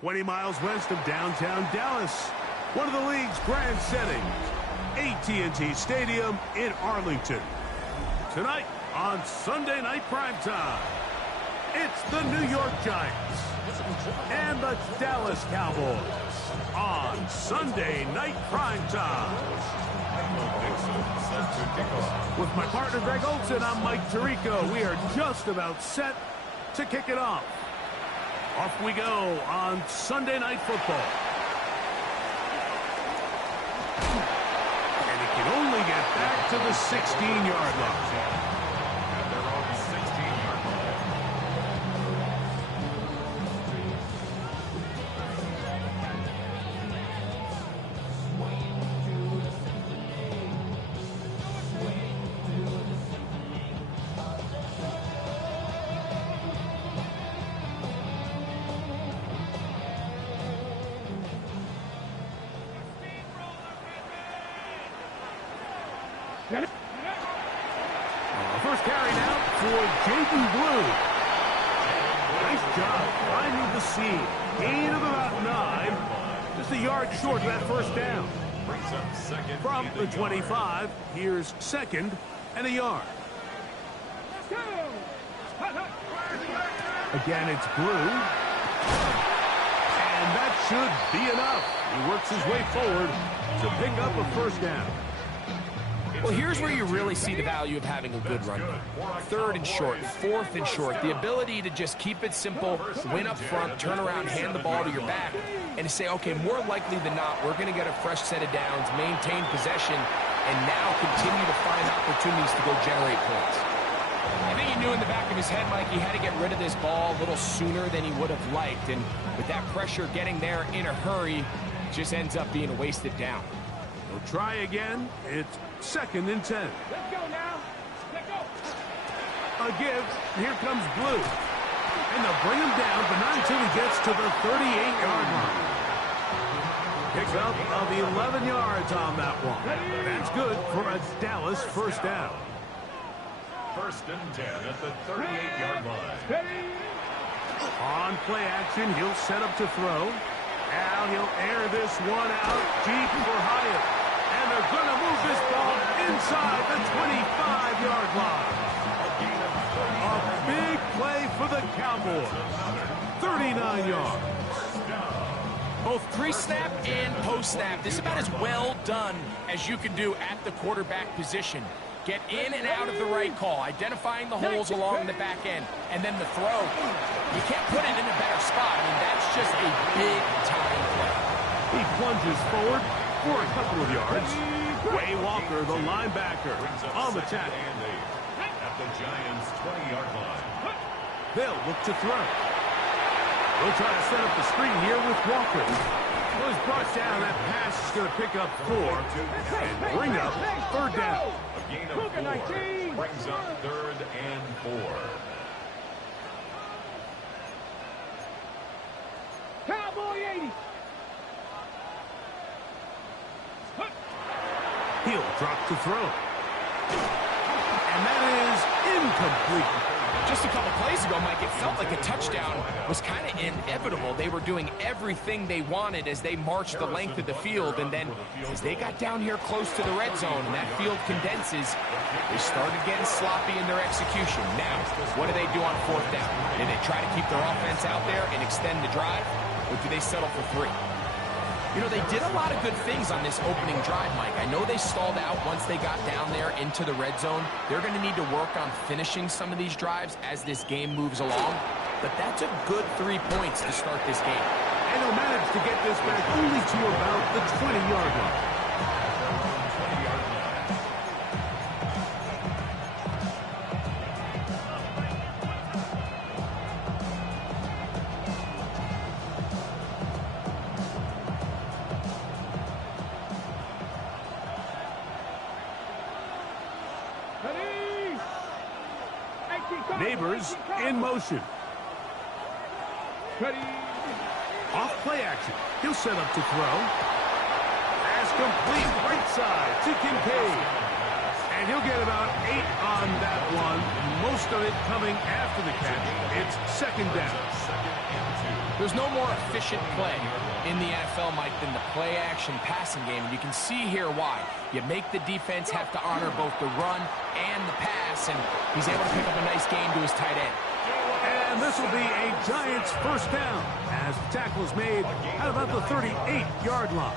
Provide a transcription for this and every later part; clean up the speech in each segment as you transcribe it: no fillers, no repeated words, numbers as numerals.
20 miles west of downtown Dallas, one of the league's grand settings, AT&T Stadium in Arlington. Tonight on Sunday Night Primetime, it's the New York Giants and the Dallas Cowboys on Sunday Night Primetime. With my partner Greg Olson, I'm Mike Tirico. We are just about set to kick it off. Off we go on Sunday Night Football. And he can only get back to the 16-yard line. First carry now for Jaden Blue. Nice job finding the seam. Gain of about 9. Just a yard short of that first down. From the 25, here's second and a yard. Again, it's Blue. And that should be enough. He works his way forward to pick up a first down. Well, here's where you really see the value of having a good run game. 3rd and short, 4th and short. The ability to just keep it simple, win up front, turn around, hand the ball to your back, and to say, okay, more likely than not, we're going to get a fresh set of downs, maintain possession, and now continue to find opportunities to go generate points. I think he knew in the back of his head, Mike, he had to get rid of this ball a little sooner than he would have liked, and with that pressure getting there in a hurry, it just ends up being a wasted down. We'll try again. It's 2nd and 10. Let's go now. Let's go. A give. Here comes Blue. And they'll bring him down, but not until he gets to the 38-yard line. Picks up of 11 yards on that one. That's good for a Dallas first down. 1st and 10 at the 38-yard line. On play action, he'll set up to throw. Now he'll air this one out deep for Hyatt. And they're going to move this ball inside the 25-yard line. A big play for the Cowboys. 39 yards. Both pre-snap and post-snap, this is about as well done as you can do at the quarterback position. Get in and out of the right call, identifying the holes along the back end, and then the throw. You can't put it in a better spot. I mean, that's just a big-time play. He plunges forward for a couple of yards. Way Walker, the linebacker, on the tackle. At the Giants' 20-yard line. They'll look to throw. We'll try to set up the screen here with Walker. Well, he's brought down. That pass is going to pick up 4 and bring up 3rd down. A gain of 4 brings up 3rd and 4. Cowboy 80. He'll drop to throw. And that is incomplete. Just a couple plays ago, Mike, it felt like a touchdown was kind of inevitable. They were doing everything they wanted as they marched the length of the field, and then as they got down here close to the red zone and that field condenses, they started getting sloppy in their execution. Now, what do they do on 4th down? Do they try to keep their offense out there and extend the drive, or do they settle for 3? You know, they did a lot of good things on this opening drive, Mike. I know they stalled out once they got down there into the red zone. They're going to need to work on finishing some of these drives as this game moves along. But that's a good 3 points to start this game. And he'll manage to get this back only to about the 20-yard line. Neighbors in motion. Ready. Off play action. He'll set up to throw. Pass complete right side to Kincaid. And he'll get about 8 on that one. Most of it coming after the catch. It's 2nd down. 2nd and 2. There's no more efficient play in the NFL, Mike, than the play-action passing game. And you can see here why. You make the defense have to honor both the run and the pass, and he's able to pick up a nice gain to his tight end. And this will be a Giants first down as the tackle is made at about the 38-yard line.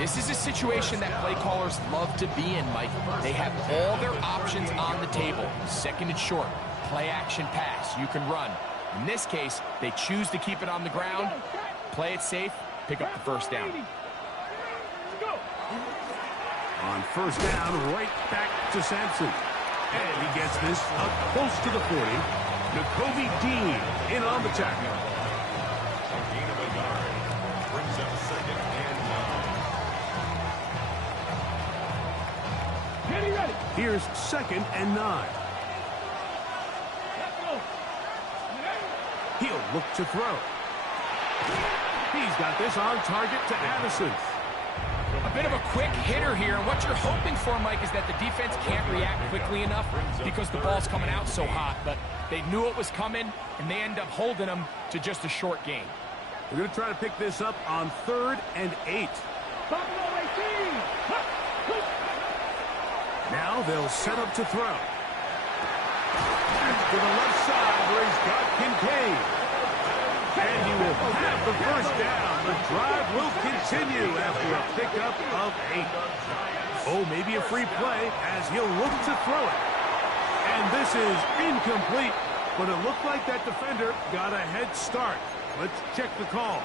This is a situation that play callers love to be in, Mike. They have all their options on the table. Second and short, play-action pass. You can run. In this case, they choose to keep it on the ground, play it safe, pick up the first down. On first down, right back to Sampson. And he gets this up close to the 40. N'Kobe Dean in on the tackle. A gain of a yard. Brings up second and 9. Ready, ready. Here's second and 9. He'll look to throw. He's got this on target to Addison. A bit of a quick hitter here, and what you're hoping for, Mike, is that the defense can't react quickly enough because the ball's coming out so hot, but they knew it was coming, and they end up holding them to just a short gain. They're going to try to pick this up on 3rd and 8. Now they'll set up to throw. To the left side where he's got Kincaid. And he will have the first down. The drive will continue after a pickup of 8. Oh, maybe a free play as he'll look to throw it. And this is incomplete, but it looked like that defender got a head start. Let's check the call.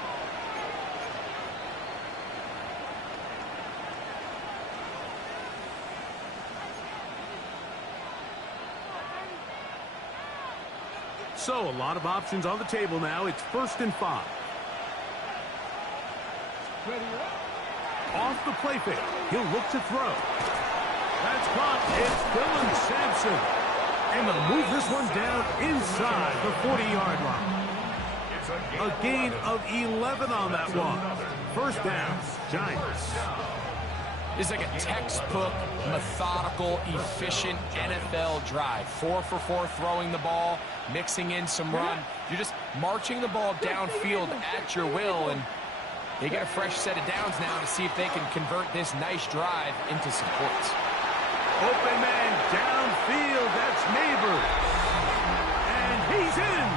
So, a lot of options on the table now. It's 1st and 5. Off the play fake. He'll look to throw. That's caught. It's Dylan Sampson. And they'll move this one down inside the 40-yard line. A gain of 11 on that one. First down, Giants. It's like a textbook, methodical, efficient NFL drive. 4 for 4 throwing the ball, mixing in some run. You're just marching the ball downfield at your will, and they get a fresh set of downs now to see if they can convert this nice drive into some points. Open man downfield, that's Neighbors. And he's in.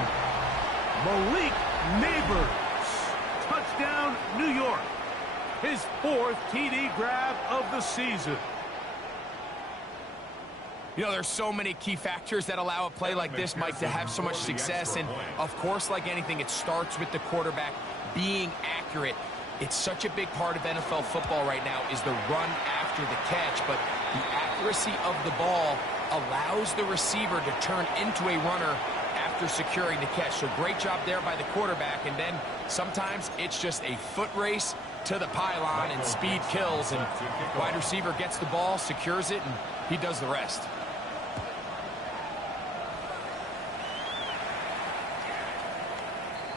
Malik Neighbors. Touchdown, New York. His 4th TD grab of the season. You know, there's so many key factors that allow a play like this, Mike, to have so much success. And, of course, like anything, it starts with the quarterback being accurate. It's such a big part of NFL football right now is the run after the catch. But the accuracy of the ball allows the receiver to turn into a runner after securing the catch. So great job there by the quarterback. And then sometimes it's just a foot race to the pylon, and speed kills, and wide receiver gets the ball, secures it, and he does the rest.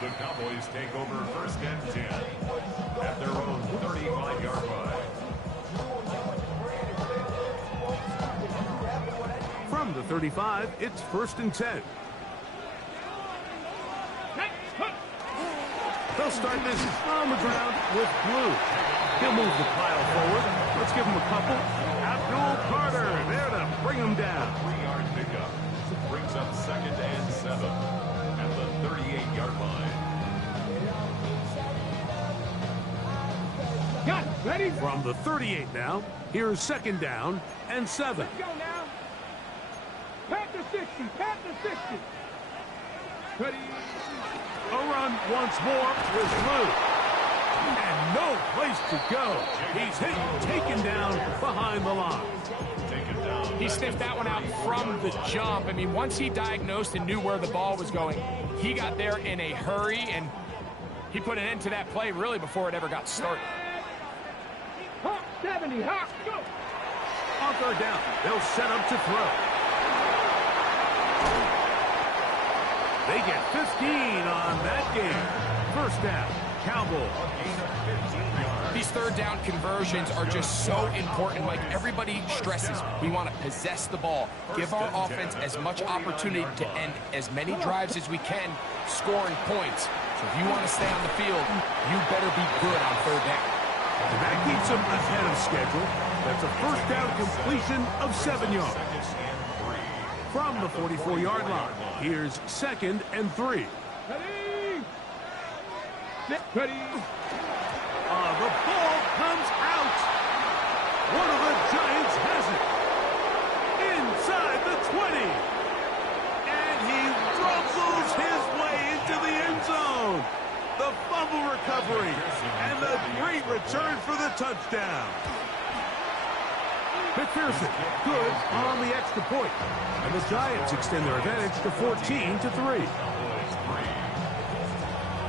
The Cowboys take over 1st and 10 at their own 35-yard line. From the 35, it's 1st and 10. They'll start this on the ground with Blue. He'll move the pile forward. Let's give him a couple. Abdul Carter there to bring him down. 3-yard pickup. Brings up 2nd and 7 at the 38-yard line. Got it. Ready? From the 38 now, here's 2nd down and 7. Let's go now. Pat the 60. Pat the 60. Ready? A run once more with Blue. And no place to go. He's hit, taken down behind the line. He sniffed that one out from the jump. I mean, once he diagnosed and knew where the ball was going, he got there in a hurry, and he put an end to that play really before it ever got started. Hop 70. Hop. Go. On 3rd down, they'll set up to throw. They get 15 on that game. First down, Cowboys. These 3rd down conversions are just so important. Like everybody stresses, we want to possess the ball, give our offense as much opportunity to end as many drives as we can, scoring points. So if you want to stay on the field, you better be good on third down. And that keeps him ahead of schedule. That's a first down completion of 7 yards. From the 44-yard line, here's 2nd and 3. Ready? Ready? The ball comes out. One of the Giants has it. Inside the 20. And he rumbles his way into the end zone. The fumble recovery and the great return for the touchdown. McPherson, good on the extra point. And the Giants extend their advantage to 14-3.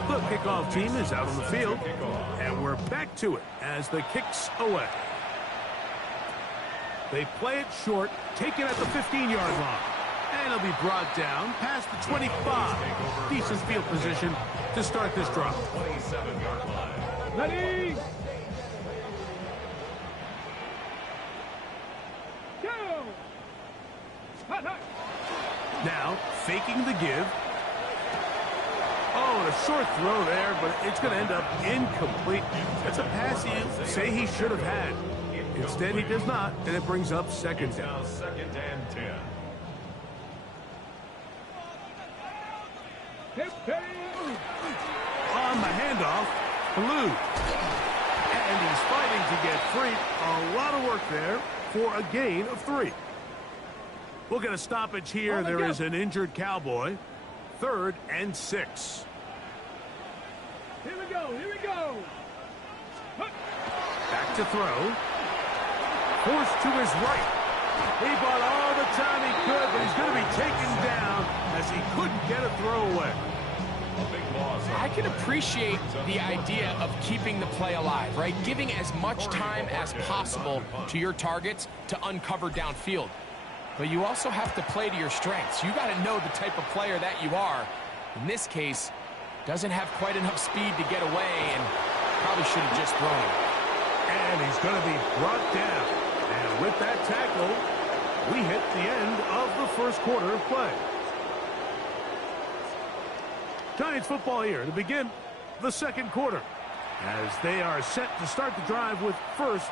The kickoff team is out on the field, and we're back to it as the kick's away. They play it short, taken at the 15-yard line. And it'll be brought down past the 25. Decent field position to start this drive. 27-yard line. Ready? Go! Hot, hot. Now, faking the give. Oh, and a short throw there, but it's going to end up incomplete. That's a pass you say he should have had. Instead, he does not, and it brings up 2nd down. Now 2nd and 10. On the handoff, Blue. And he's fighting to get free. A lot of work there for a gain of 3. We'll get a stoppage here. There is an injured Cowboy. 3rd and 6. Here we go, here we go. Back to throw. Forced to his right. He bought all the time he could, but he's going to be taken down as he couldn't get a throw away. I can appreciate the idea of keeping the play alive, right? Giving as much time as possible to your targets to uncover downfield. But you also have to play to your strengths. You got to know the type of player that you are. In this case, doesn't have quite enough speed to get away and probably should have just thrown him. And he's going to be brought down. And with that tackle, we hit the end of the first quarter of play. Giants football here to begin the second quarter as they are set to start the drive with first.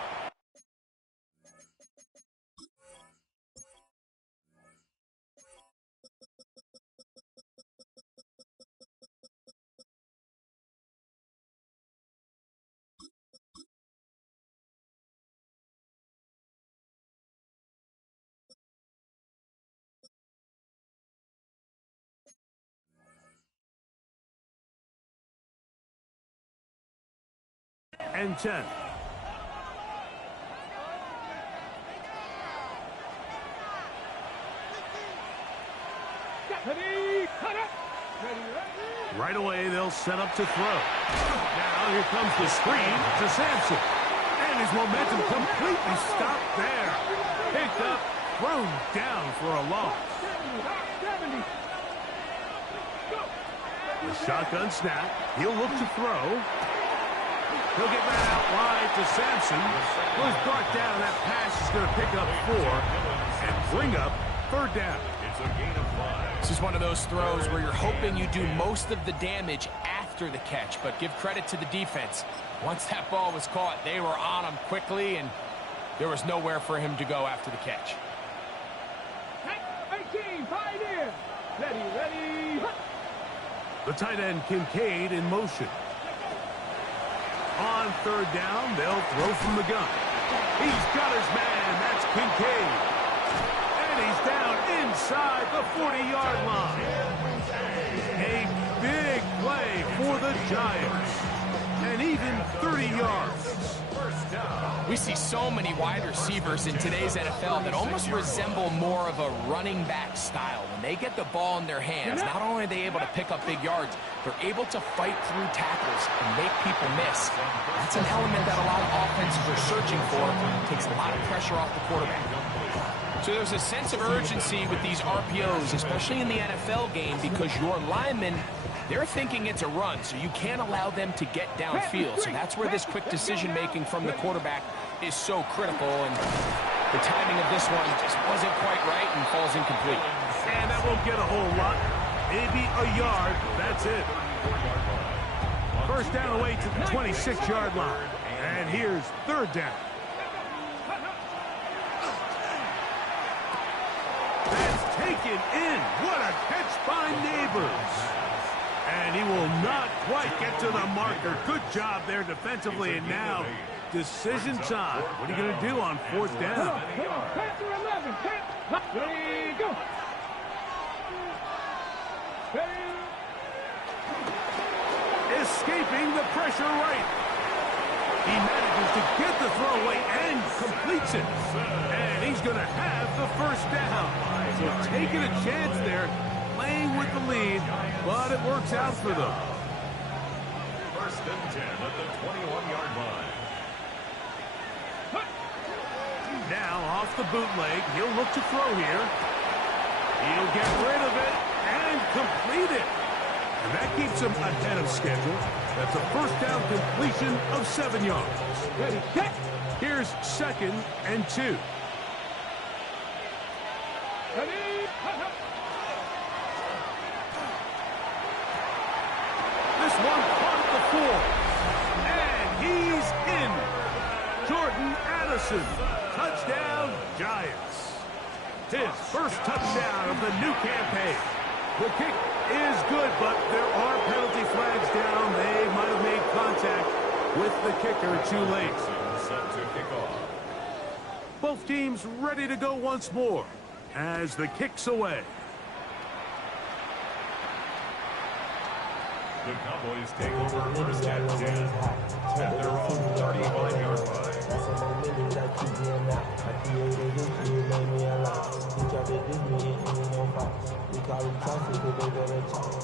And 10. Right away, they'll set up to throw. Now here comes the screen to Sampson. And his momentum completely stopped there. Picked up, thrown down for a loss. The shotgun snap. He'll look to throw. He'll get that out wide to Sampson, who's brought down. That pass is going to pick up 4 and bring up 3rd down. It's a gain of 5. This is one of those throws where you're hoping you do most of the damage after the catch, but give credit to the defense. Once that ball was caught, they were on him quickly, and there was nowhere for him to go after the catch. 18, fight in. Ready, ready. The tight end, Kincaid, in motion. On 3rd down, they'll throw from the gun. He's got his man. That's Kincaid. And he's down inside the 40-yard line. A big play for the Giants. And even 30 yards. We see so many wide receivers in today's NFL that almost resemble more of a running back style. When they get the ball in their hands, not only are they able to pick up big yards, they're able to fight through tackles and make people miss. That's an element that a lot of offenses are searching for. Takes a lot of pressure off the quarterback. So there's a sense of urgency with these RPOs, especially in the NFL game, because your linemen, they're thinking it's a run, so you can't allow them to get downfield. So that's where this quick decision-making from the quarterback is so critical, and the timing of this one just wasn't quite right and falls incomplete. And that won't get a whole lot. Maybe a yard. That's it. first down away to the 26-yard line. And here's third down. That's taken in. What a catch by Neighbors. And he will not quite get to the marker. Good job there defensively. And now, decision time. What are you going to do on fourth down? Pass to 11. Ready, go. Escaping the pressure right. He manages to get the throw away and completes it. And he's going to have the first down. So taking a chance there, playing with the lead, but it works out for them. First and 10 at the 21-yard line. Now off the bootleg, he'll look to throw here. He'll get rid of it and complete it. And that keeps him ahead of schedule. That's a first down completion of 7 yards. Ready, set. Here's second and 2. Ready, This one caught at the 4. And he's in. Jordan Addison. Touchdown, Giants. His first touchdown of the new campaign. The kick is good, but there are penalty flags down. They might have made contact with the kicker too late. Set to kick off. Both teams ready to go once more as the kick's away. The Cowboys take over first and 10 at their own 35-yard line.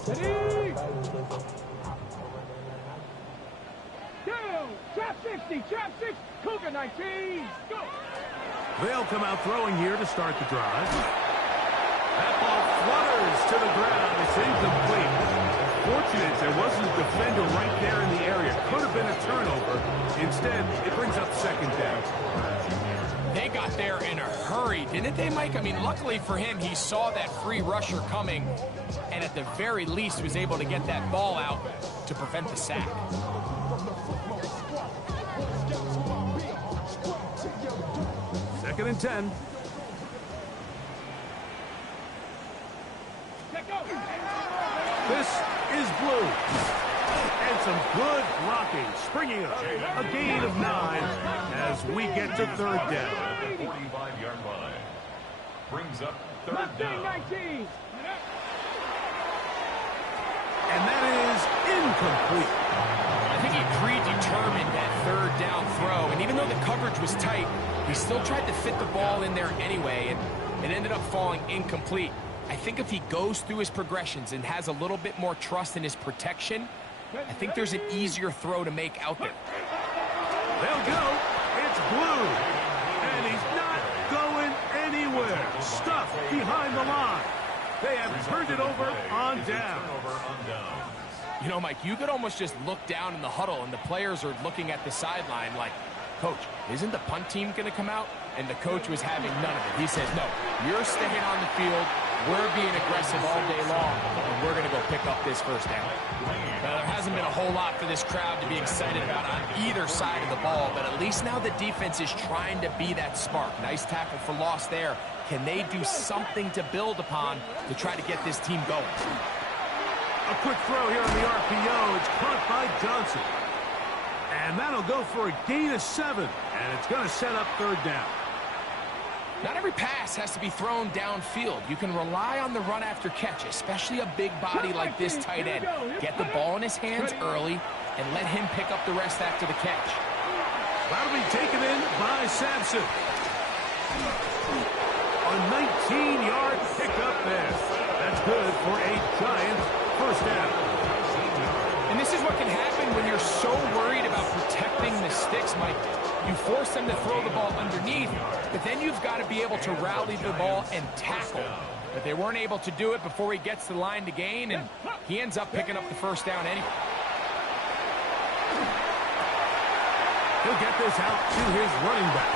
ready. Go. Trap 60. Trap 6. Cougar 19. Go. They'll come out throwing here to start the drive. That ball flutters to the ground. It's incomplete. Fortunate there wasn't a defender right there in the area. Could have been a turnover. Instead, it brings up second down. They got there in a hurry, didn't they, Mike? I mean, luckily for him, he saw that free rusher coming and at the very least was able to get that ball out to prevent the sack. Second and 10. Let go. This is blue. And some good blocking, springing up a gain of 9 as we get to third down. At the 45-yard line. Brings up third Mustang down. 19. And that is incomplete. I think he predetermined that third down throw, and even though the coverage was tight, he still tried to fit the ball in there anyway, and it ended up falling incomplete. I think if he goes through his progressions and has a little bit more trust in his protection, I think there's an easier throw to make out there. They'll go. It's blue. And he's not going anywhere. Stuffed behind the line. They have turned it over on down. You know, Mike, you could almost just look down in the huddle and the players are looking at the sideline like, Coach, isn't the punt team going to come out? And the coach was having none of it. He says, no, you're staying on the field. We're being aggressive all day long, and we're going to go pick up this first down. Now, there hasn't been a whole lot for this crowd to be excited about on either side of the ball, but at least now the defense is trying to be that spark. Nice tackle for loss there. Can they do something to build upon to try to get this team going? A quick throw here on the RPO. It's caught by Johnson. And that'll go for a gain of 7. And it's going to set up third down. Not every pass has to be thrown downfield. You can rely on the run after catch, especially a big body like this tight end. Get the ball in his hands early and let him pick up the rest after the catch. That'll be taken in by Sampson. A 19-yard pickup there. That's good for a Giant first down. And this is what can happen when you're so worried about protecting the sticks, Mike. You force them to throw the ball underneath, but then you've got to be able to rally the ball and tackle. But they weren't able to do it before he gets to the line to gain, and he ends up picking up the first down anyway. He'll get this out to his running back.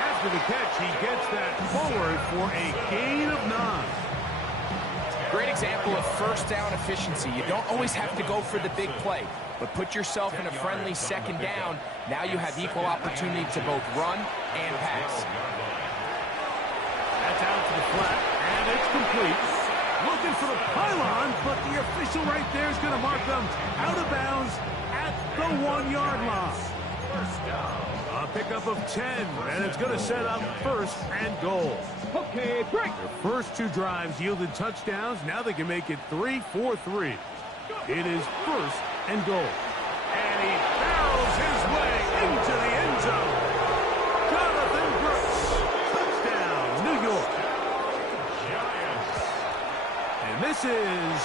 After the catch, he gets that forward for a gain of 9. Great example of first down efficiency. You don't always have to go for the big play, but put yourself in a friendly second down. Now you have equal opportunity to both run and pass. That's out to the flat, and it's complete. Looking for the pylon, but the official right there is going to mark them out of bounds at the 1-yard line. First down. A pickup of 10, and it's going to set up first and goal. Okay, break. Their first 2 drives yielded touchdowns. Now they can make it 3-4-3. It is first and goal. And he barrels his way into the end zone. Jonathan Brooks. Touchdown, New York. Giants. And this is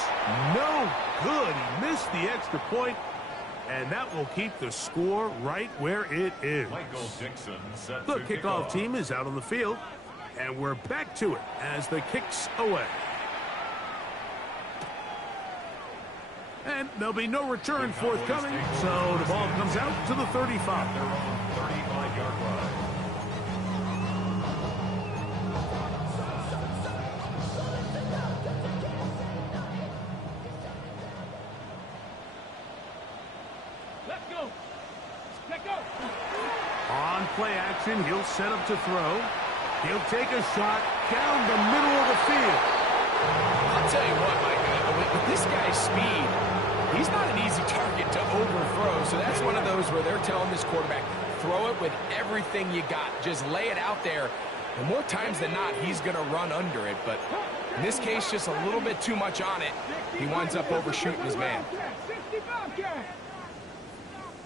no good. He missed the extra point, and that will keep the score right where it is. Michael Dixon set The to kickoff team is out on the field, and we're back to it as the kick's away. And there'll be no return forthcoming, so the ball comes out to the 35. Their own 35-yard line. Let's go. Let's go. On play action, he'll set up to throw. He'll take a shot down the middle of the field. I'll tell you what, Mike, with this guy's speed, he's not an easy target to overthrow. So that's one of those where they're telling this quarterback, throw it with everything you got. Just lay it out there. And more times than not, he's going to run under it. But in this case, just a little bit too much on it. He winds up overshooting his man. 65 cat.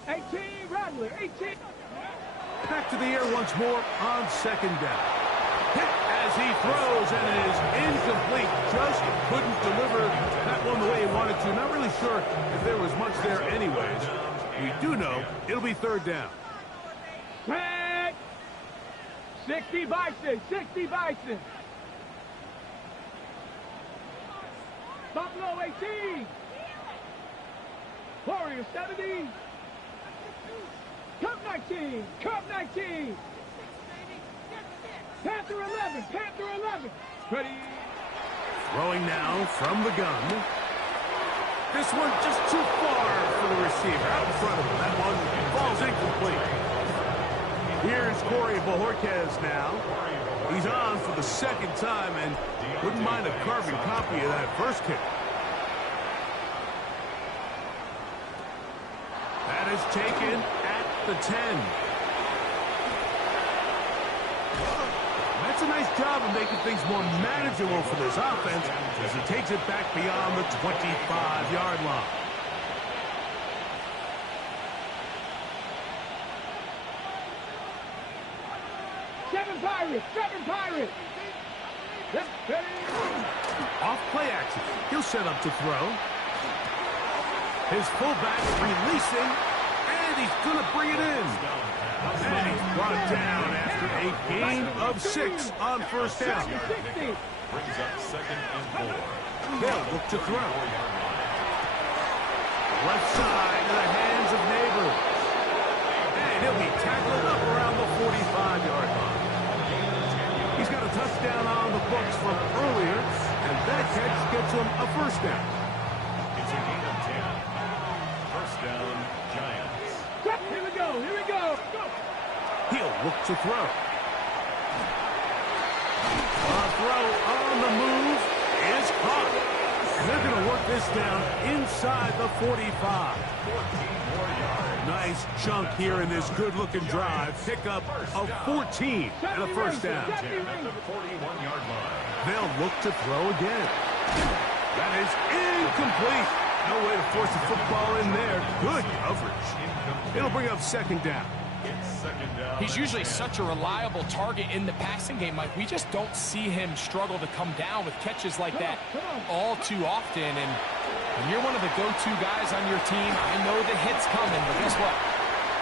18 Rattler. 18. Back to the air once more on second down. Hit as he throws, and it is incomplete. Just couldn't deliver that one the way he wanted to. Not really sure if there was much there anyways. We do know it'll be third down. Tag. 60 Bison. 60 Bison. Buffalo 18. Warrior 70. Cup 19. Cup 19. Panther 11. Panther 11. Ready. Throwing now from the gun. This one just too far for the receiver. Out in front of him. That one falls incomplete. Here's Corey Bojorquez now. He's on for the second time and wouldn't mind a carbon copy of that first kick. That is taken at the 10. That's a nice job of making things more manageable for this offense as he takes it back beyond the 25-yard line. Seven Pirates. Seven Pirates. Ready. Off play action. He'll set up to throw. His fullback releasing, and he's going to bring it in. And he's brought down after a gain of 6 on first down. 60. Brings up second and 4. They'll look to throw. Left side to the hands of Neighbors. And he'll be tackled up around the 45-yard line. He's got a touchdown on the books from earlier, and that catch gets him a first down. It's a gain of 10. First down, Giants. Here we go. Here we go. Go. He'll look to throw. A throw on the move is caught. And they're going to work this down inside the 45. 14 more yards. Nice chunk here in this good-looking drive. Pickup of 14 and a first down. 10 at the 41-yard line. They'll look to throw again. That is incomplete. No way to force the football in there. Good coverage. It'll bring up second down. It's second down. He's usually such a reliable target in the passing game, Mike. We just don't see him struggle to come down with catches like that all too often. And when you're one of the go-to guys on your team, I know the hit's coming, but guess what?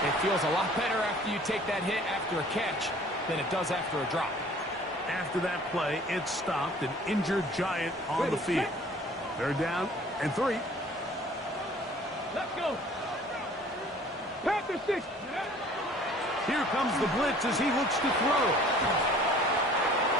It feels a lot better after you take that hit after a catch than it does after a drop. After that play, it stopped an injured Giant on the field. They're down and 3. Let's go. Panther 6. Here comes the blitz as he looks to throw.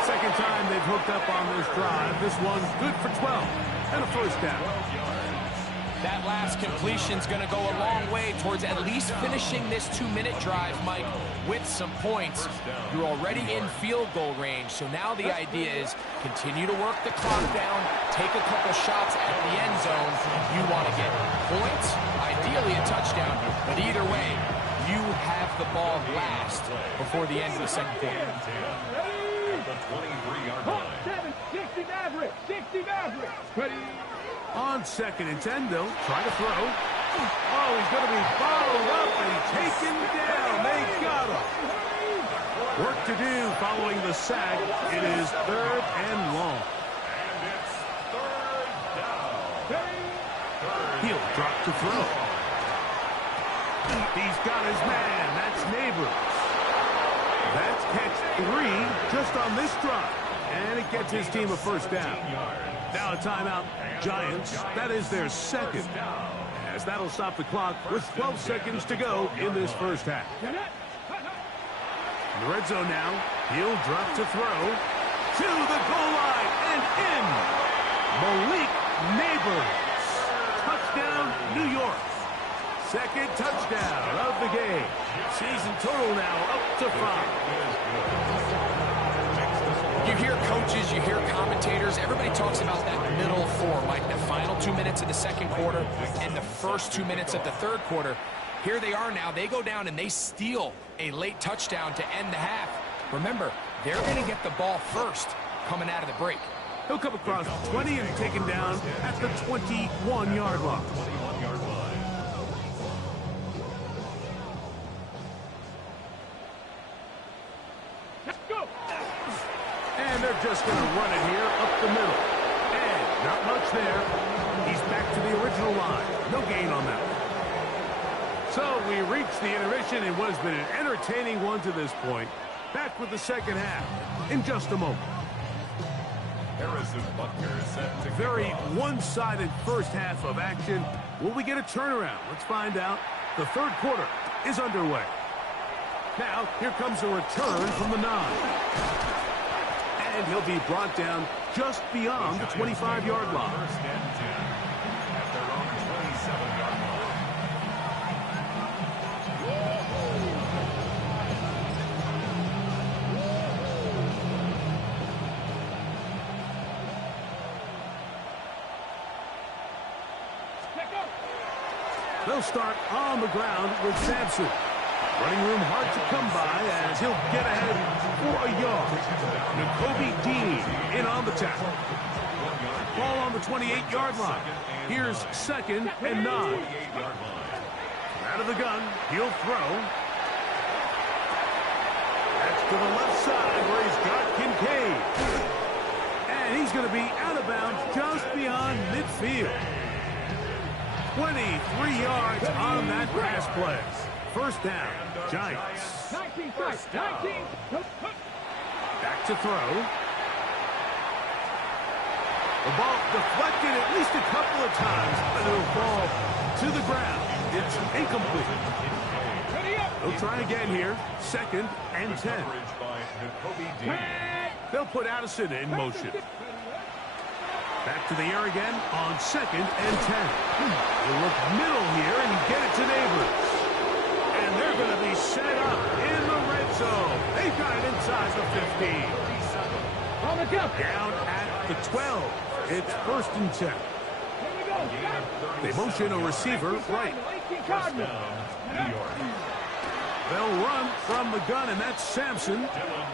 Second time they've hooked up on this drive. This one good for 12 and a first down. 12 yards. That last completion's going to go a long way towards at least finishing this 2-minute drive, Mike, with some points. You're already in field goal range, so now the idea is continue to work the clock down, take a couple shots at the end zone. You want to get points, ideally a touchdown, but either way, you have the ball last before the end of the second quarter. The 23-yard line. 60 Maverick, 60 Maverick. Ready. On 2nd and 10, they'll try to throw. Oh, he's going to be followed up and taken down. They got him. Work to do following the sack. It is 3rd and long. And it's 3rd down. He'll drop to throw. He's got his man. That's Neighbors. That's catch 3 just on this drive. And it gets his team a first down. Now a timeout, Giants. That is their second. As that'll stop the clock with 12 seconds to go in this first half. In the red zone now. He'll drop to throw. To the goal line and in. Malik Neighbors. Touchdown, New York. Second touchdown of the game. Season total now up to 5. You hear coaches, you hear commentators, everybody talks about that middle four, like the final 2 minutes of the second quarter and the first 2 minutes of the third quarter. Here they are now. They go down and they steal a late touchdown to end the half. Remember, they're going to get the ball first coming out of the break. He'll come across 20 and taken down at the 21-yard line. And they're just going to run it here up the middle. And not much there. He's back to the original line. No gain on that one. So we reached the intermission in what has been an entertaining one to this point. Back with the second half in just a moment. Harrison Butker is set to Very one-sided first half of action. Will we get a turnaround? Let's find out. The third quarter is underway. Now, here comes a return from the 9. And he'll be brought down just beyond the 25-yard line. First and 10 at their own 27-yard line. They'll start on the ground with Sampson. Running room hard to come by as he'll get ahead for a yard. N'Kobe Dean in on the tackle. Ball on the 28-yard line. Here's 2nd and 9. Out of the gun, he'll throw. That's to the left side where he's got Kincaid. And he's going to be out of bounds just beyond midfield. 23 yards on that pass play. First down, Giants. 19 first, 19. Back to throw. The ball deflected at least a couple of times, but it'll fall to the ground. It's incomplete. They'll try again here. 2nd and 10. They'll put Addison in motion. Back to the air again on 2nd and 10. They'll look middle here and get it to Neighbors. And they're going to be set up in the red zone. They've got it inside the 15. Down at the 12. It's 1st and 10. They motion a receiver right. They'll run from the gun, and that's Sampson.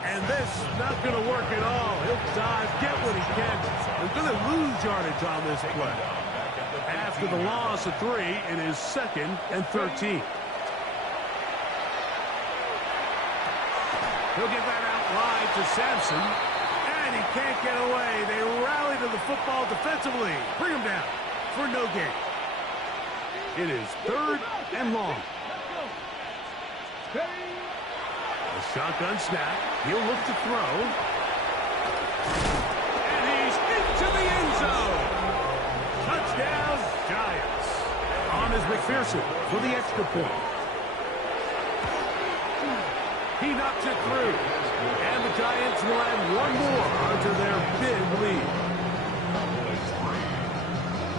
And this not going to work at all. He'll dive, get what he can. They're going to lose yardage on this play. After the loss of 3, it is 2nd and 13. He'll get that out wide to Sampson. And he can't get away. They rally to the football defensively. Bring him down for no gain. It is 3rd and long. A shotgun snap. He'll look to throw. And he's into the end zone. Touchdown, Giants. On is McPherson for the extra point. He knocks it through. And the Giants will add one more onto their big lead.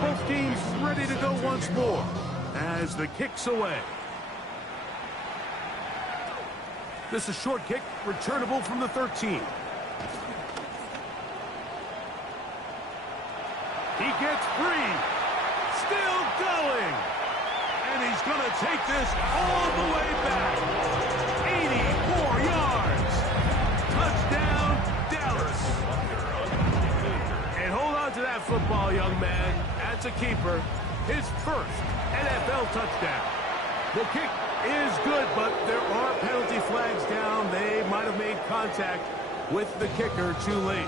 Both teams ready to go once more as the kick's away. This is a short kick, returnable from the 13. He gets free. Still going. And he's going to take this all the way back. 84 yards. Touchdown, Dallas. And hold on to that football, young man. That's a keeper. His first NFL touchdown. The kick is good, but there are penalty flags down. They might have made contact with the kicker too late.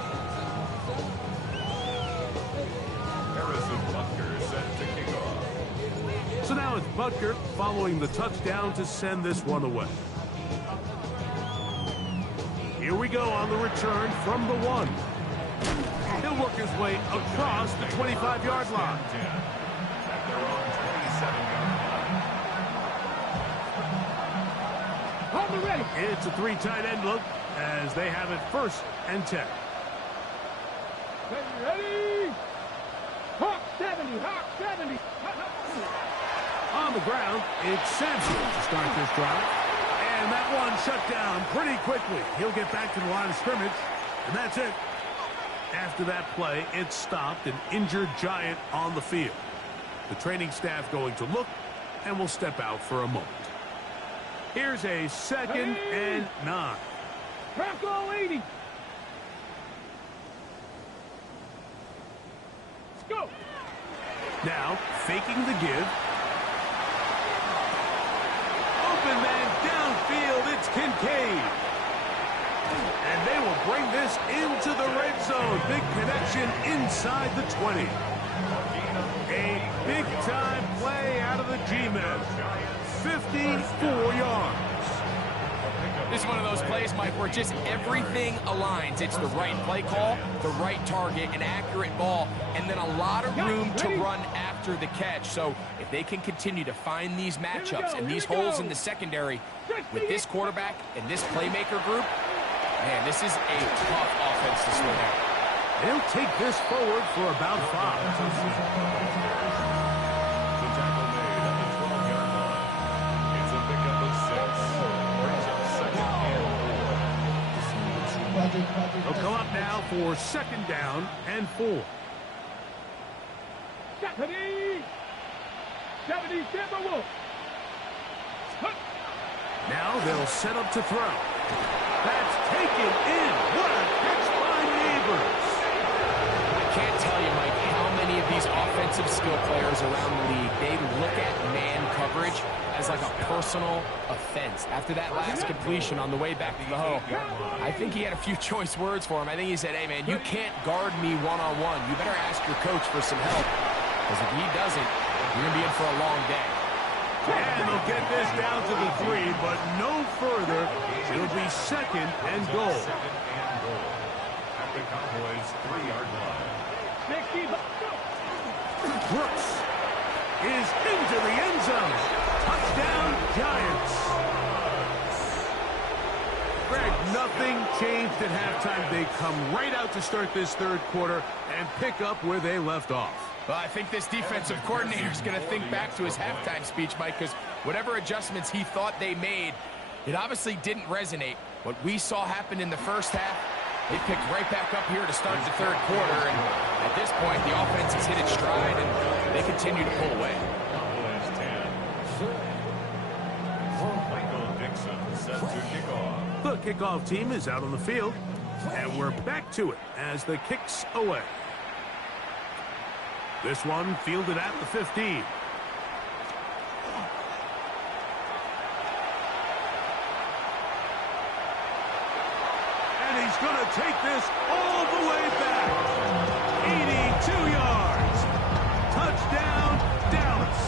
So now it's Butker following the touchdown to send this one away. Here we go on the return from the 1. He'll work his way across the 25-yard line. It's a 3 tight end look as they have it 1st and 10. Ready? Hawk 70, Hawk 70. On the ground, it's Sampson to start this drive. And that one shut down pretty quickly. He'll get back to the line of scrimmage, and that's it. After that play, it stopped an injured Giant on the field. The training staff going to look, and will step out for a moment. Here's a 2nd and 9. Tackle 80. Let's go. Now, faking the give. Open man downfield, it's Kincaid. And they will bring this into the red zone. Big connection inside the 20. A big-time play out of the G-men. 54 yards. This is one of those plays, Mike, where just everything aligns. It's the right play call, the right target, an accurate ball, and then a lot of room to run after the catch. So if they can continue to find these matchups and these holes in the secondary with this quarterback and this playmaker group, man, this is a tough offense to slow down. They'll take this forward for about 5. They'll come up now for 2nd down and 4. 70. 70, Timberwolves. Now they'll set up to throw. That's taken in. What a catch by Neighbors. I can't tell you, Mike, how many of these offensive skill players around the league, they look at man coverage as like a personal offense. After that last completion on the way back to the huddle, I think he had a few choice words for him. I think he said, hey, man, you can't guard me one-on-one. You better ask your coach for some help, because if he doesn't, you're going to be in for a long day. And they'll get this down to the 3, but no further. It'll be 2nd and goal. At the Cowboys' 3-yard line. Brooks is into the end zone. Touchdown, Giants. Greg, nothing changed at halftime. They come right out to start this 3rd quarter and pick up where they left off. Well, I think this defensive coordinator is going to think back to his halftime speech, Mike, because whatever adjustments he thought they made, it obviously didn't resonate. What we saw happen in the first half, they picked right back up here to start the 3rd quarter, and at this point, the offense has hit its stride, and they continue to pull away. The kickoff team is out on the field, and we're back to it as the kick's away. This one fielded at the 15. And he's going to take this all the way back. 82 yards. Touchdown, Dallas.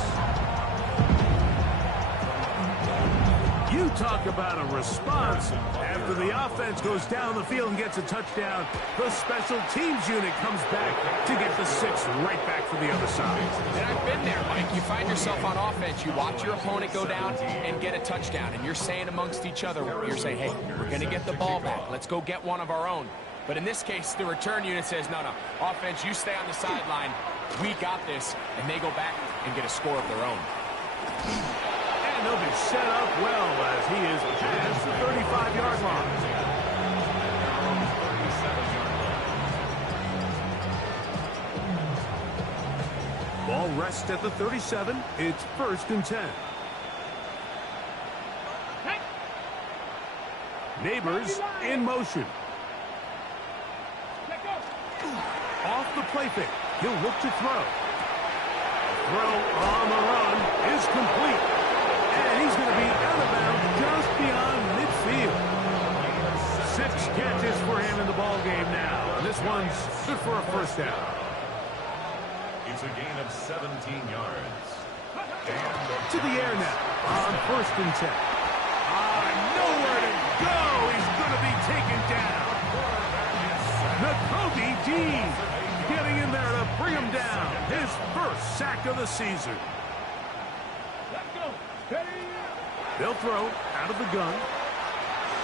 You talk about a response. After the offense goes down the field and gets a touchdown, the special teams unit comes back to get the 6 right back for the other side. And I've been there, Mike. You find yourself on offense, you watch your opponent go down and get a touchdown, and you're saying amongst each other, you're saying, hey, we're going to get the ball back. Let's go get one of our own. But in this case, the return unit says, no, offense, you stay on the sideline. we got this, and they go back and get a score of their own. And they'll be set up well as he is past the 35-yard line. Ball rests at the 37. It's 1st and 10. Neighbors in motion. Off the play fake. He'll look to throw. Throw on the run is complete. And he's going to be out of bounds just beyond midfield. 6 catches for him in the ball game now. This one's good for a 1st down. It's a gain of 17 yards. To the air now on 1st and 10. Nowhere to go. He's going to be taken down. Nakobe Dean getting in there to bring him down. His 1st sack of the season. They'll throw out of the gun.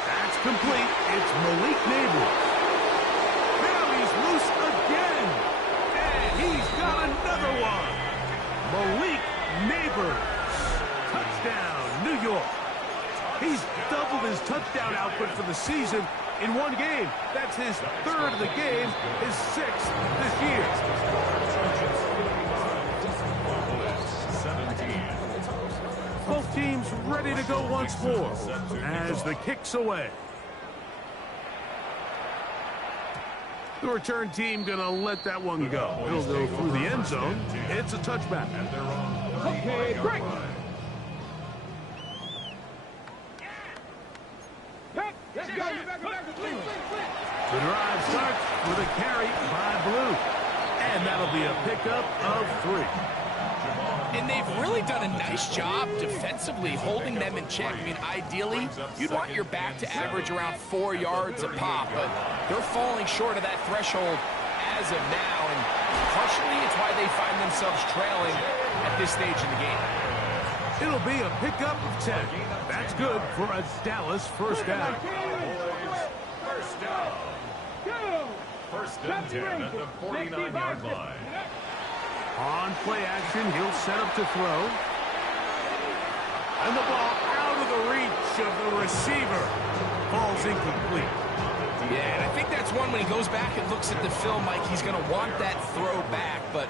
That's complete. It's Malik Neighbors. Now he's loose again. And he's got another one. Malik Neighbors. Touchdown, New York. He's doubled his touchdown output for the season in one game. That's his 3rd of the game, his 6th this year. 17. Both teams ready to go once more as the kick's away. The return team going to let that one go. It'll go through the end zone. It's a touchback. Okay, great. Let's go. The drive starts with a carry by Blue. And that'll be a pickup of 3. And they've really done a nice job defensively holding them in check. I mean, ideally, you'd want your back to average around 4 yards a pop, but they're falling short of that threshold as of now, and partially it's why they find themselves trailing at this stage in the game. It'll be a pickup of 10. That's good for a Dallas 1st down. First down. 1st and 10 at the 49-yard line. On play action, he'll set up to throw. And the ball out of the reach of the receiver. Ball's incomplete. Yeah, and I think that's one when he goes back and looks at the film, Mike, he's going to want that throw back. But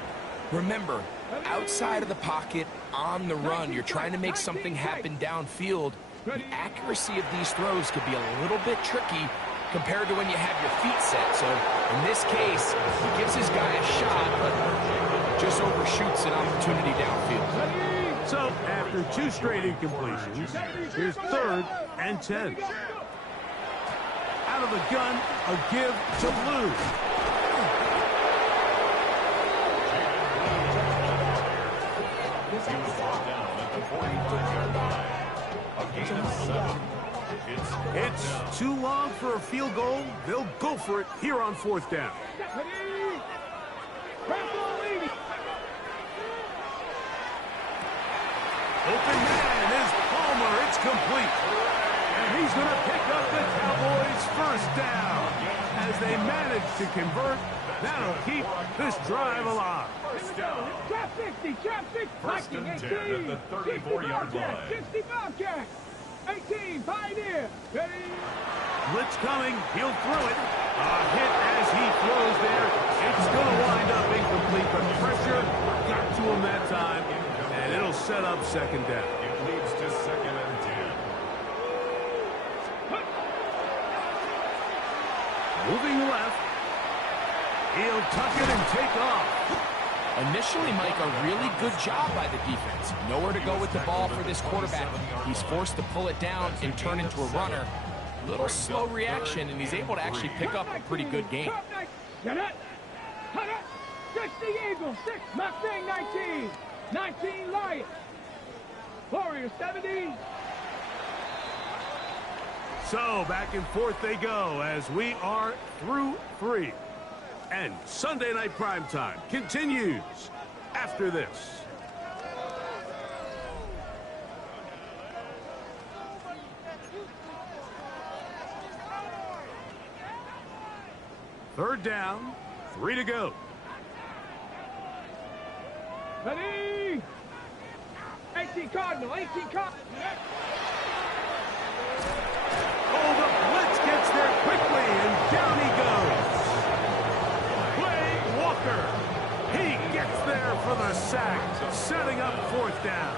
remember, outside of the pocket, on the run, you're trying to make something happen downfield. The accuracy of these throws could be a little bit tricky compared to when you have your feet set. So in this case, he gives his guy a shot, but just overshoots an opportunity downfield. So after 2 straight incompletions, here's 3rd and 10. Out of the gun, a give to Blue. He was brought down at the 43-yard line. A gain of 7. It's too long for a field goal. They'll go for it here on 4th down. Open man is Palmer. It's complete. And he's going to pick up the Cowboys' 1st down. As they manage to convert, that'll keep this drive alive. Trap 60, trap 60. 1st and 10 at the 34-yard line. 60 Bobcat. 18, Pioneer. Ready? Blitz coming. He'll throw it. A hit as he throws there. It's going to wind up incomplete, but pressure got to him that time, and it'll set up 2nd down. It leads to 2nd and 10. Moving left. He'll tuck it and take off. Initially, Mike, a really good job by the defense. Nowhere to go with the ball for this quarterback. He's forced to pull it down and turn into a runner. Little slow reaction, and he's able to actually pick up a pretty good game. 60 Eagles, 6 Mustang 19, 19 Lion, Warrior 70. So back and forth they go as we are through 3. And Sunday Night Primetime continues after this. Third down, 3 to go. Ready? 18 Cardinal, 18 Cardinal. Oh, the blitz gets there quickly, and down he goes. Quay Walker. He gets there for the sack, setting up fourth down.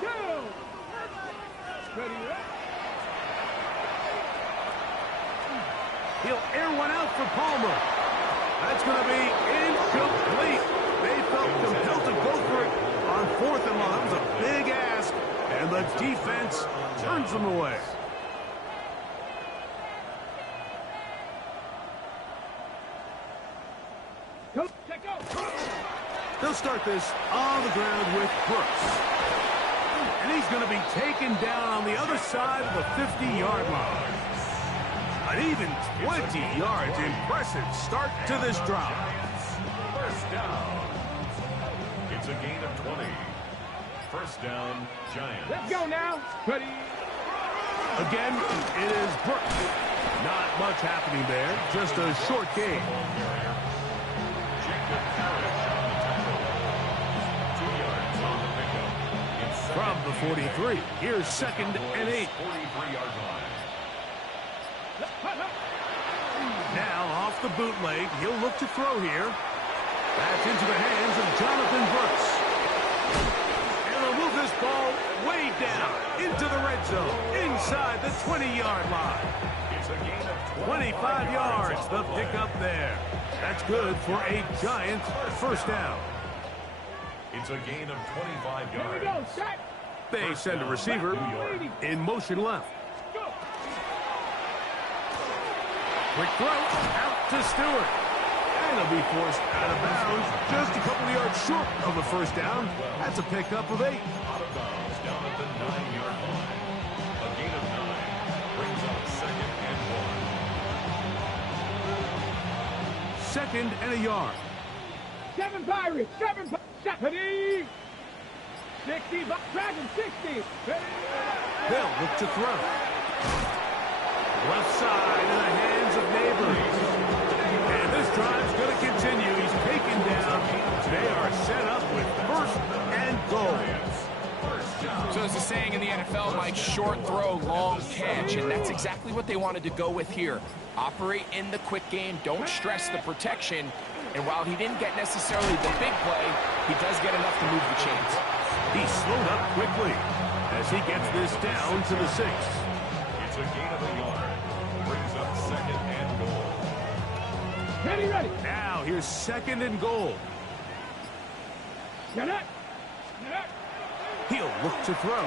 Go! Ready? He'll air one out for Palmer. That's going to be incomplete. They felt compelled to go for it on fourth and long. That was a big ask, and the defense turns them away. Go, check out. They'll start this on the ground with Brooks. And he's going to be taken down on the other side of the 50-yard line. An even 20 yards. Impressive start to this drive. First down. It's a gain of 20. First down, Giants. Let's go now. Ready? Again, it is Brooks. Not much happening there. Just a short gain. From the 43, here's 2nd and 8. 43-yard line. Now off the bootleg, he'll look to throw here. That's into the hands of Jonathan Brooks. And they'll move this ball way down into the red zone, inside the 20-yard line. It's a gain of 25 yards, the pickup there. That's good for a Giants first down. It's a gain of 25 Here we yards. go, set. They send a receiver in motion left. Go. Quick throw out to Stewart. And he'll be forced out of bounds just a couple of yards short of the first down. That's a pickup of 8. Out of bounds down at the 9-yard line. A gain of 9 brings up 2nd and 1. 2nd and a yard. 7 Pirates, 7 Pirates. Ready? 60, Dragon 60. Ready? They'll look to throw. Left side in the hands of Neighbors. And this drive's going to continue. He's taken down. They are set up with 1st and goal. So there's a saying in the NFL, Mike, short throw, long catch, and that's exactly what they wanted to go with here. Operate in the quick game, don't stress the protection, and while he didn't get necessarily the big play, he does get enough to move the chains. He slowed up quickly as he gets this down to the 6. It's a gain of a yard. Brings up 2nd and goal. Ready, ready. Now here's 2nd and goal. Get it. Get it. He'll look to throw.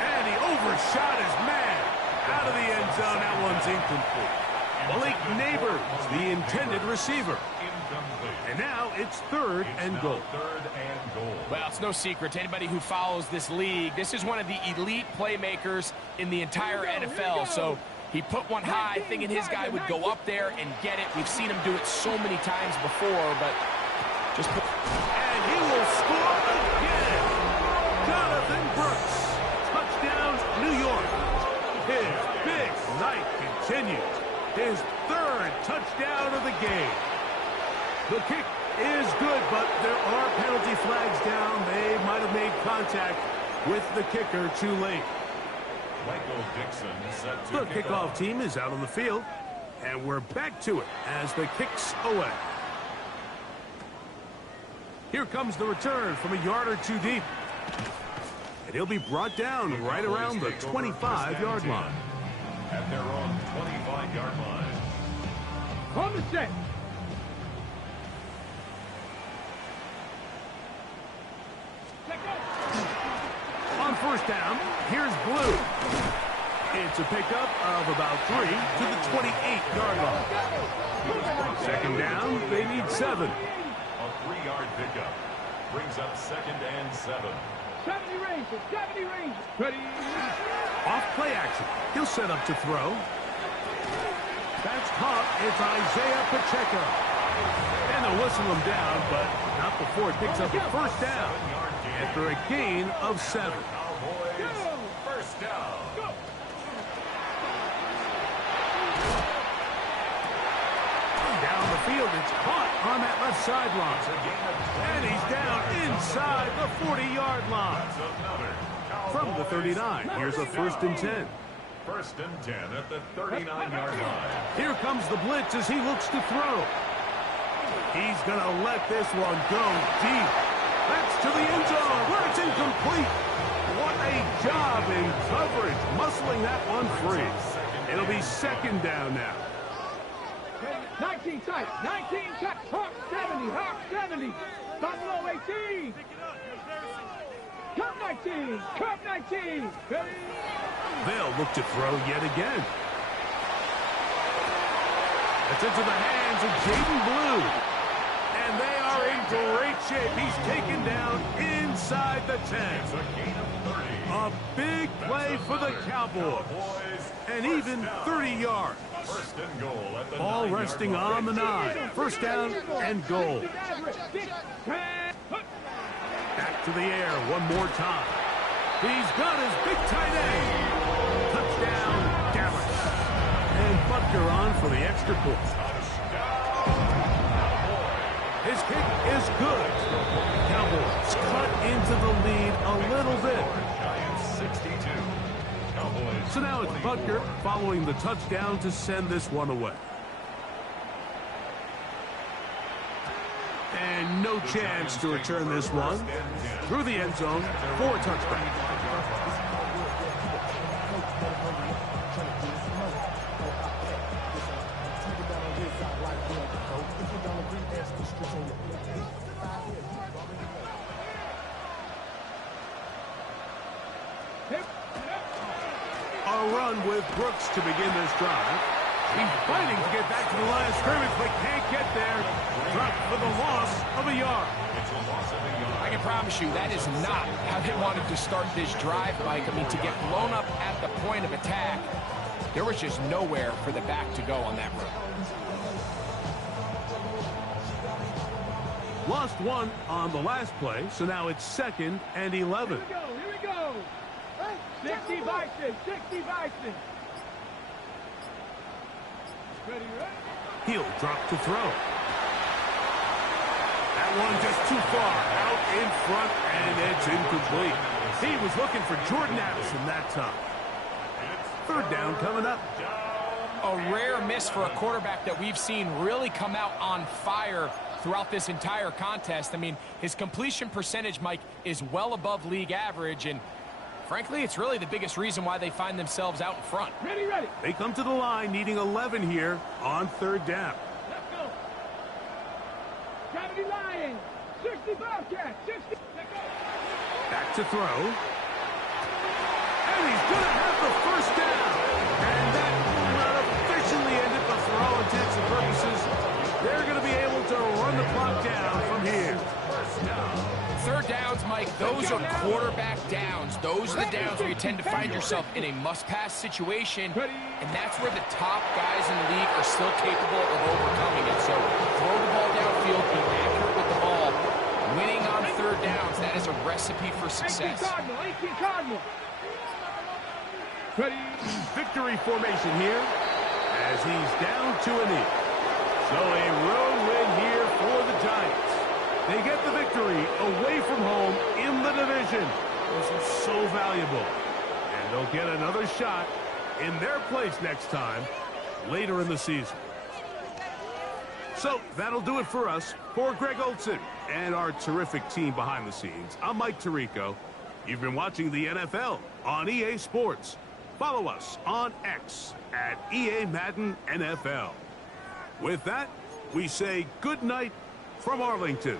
And he overshot his man. Out of the end zone, that one's incomplete. Malik Neighbors, the intended receiver. Incomplete. And now it's 3rd and goal. 3rd and goal. Well, it's no secret to anybody who follows this league. This is one of the elite playmakers in the entire NFL. So he put one high, thinking his guy would go up there and get it. We've seen him do it so many times before, but just put... And he will score again. Jonathan Brooks. Touchdown, New York. His big night continues. His 3rd touchdown of the game. The kick is good, but there are penalty flags down. They might have made contact with the kicker too late. Michael Dixon set to The kickoff team is out on the field, and we're back to it as the kick's away. Here comes the return from a yard or two deep. And he'll be brought down right around the 25-yard line. At their own 25-yard line. On the set. On first down, here's Blue. It's a pickup of about 3 to the 28-yard line. 2nd down, they need 7. A 3-yard pickup. Brings up 2nd and 7. 70 Rangers, 70 Rangers. Ready? Off play action. He'll set up to throw. That's caught. It's Isaiah Pacheco. And they'll whistle him down, but not before it picks up a first down after a gain of 7. Cowboys, first down. Go. Down down the field. It's caught on that left sideline. And he's down inside the 40-yard line. From the 39, here's a 1st and 10. 1st and 10 at the 39-yard line. Here comes the blitz as he looks to throw. He's going to let this one go deep. That's to the end zone where it's incomplete. What a job in coverage, muscling that one free. It'll be 2nd down now. 19 tight, 19 tight. Hawk 70, Hawk 70. Buffalo 18. Cup 19, Cup 19. They'll look to throw yet again. It's into the hands of Jaden Blue. And they are in great shape. He's taken down inside the 10. A big play for the Cowboys. And even 30 yards. Ball resting on the 9. 1st down and goal. Back to the air one more time. He's got his big tight end. Touchdown, Dallas. And Butker on for the extra point. His kick is good. Cowboys cut into the lead a little bit. So now it's Butker following the touchdown to send this one away. And no chance to return this one through the end zone for a touchback. A run with Brooks to begin this drive. He's fighting to get back to the line of scrimmage, but can't get there. Dropped for the loss of a yard. I can promise you that is not how they wanted to start this drive, Mike. I mean, to get blown up at the point of attack, there was just nowhere for the back to go on that run. Lost one on the last play, so now it's 2nd and 11. Here we go. 60 Bison, 60 Bison. Ready? He'll drop to throw. That one just too far out in front, and it's incomplete. He was looking for Jordan Addison that time. 3rd down coming up. A rare miss for a quarterback that we've seen really come out on fire throughout this entire contest. I mean, his completion percentage, Mike, is well above league average, and frankly, it's really the biggest reason why they find themselves out in front. Ready. They come to the line needing 11 here on 3rd down. Let's go. 70 Lions, 60 Bobcats, 60. Let's go. Back to throw. And he's going to have the 1st down. And that will not officially end it, but for all intents and purposes, they're going to be able to run the clock down from here. 3rd downs, Mike, those are quarterback downs. Those are the downs where you tend to find yourself in a must-pass situation, and that's where the top guys in the league are still capable of overcoming it. So throw the ball downfield, be accurate with the ball. Winning on 3rd downs, that is a recipe for success. 18 Cardinal. Ready. Victory formation here as he's down to a knee. So a road win here for the Giants. They get the victory away from home in the division. This is so valuable. And they'll get another shot in their place next time later in the season. So that'll do it for us. For Greg Olson and our terrific team behind the scenes, I'm Mike Tirico. You've been watching the NFL on EA Sports. Follow us on X at EA Madden NFL. With that, we say good night from Arlington.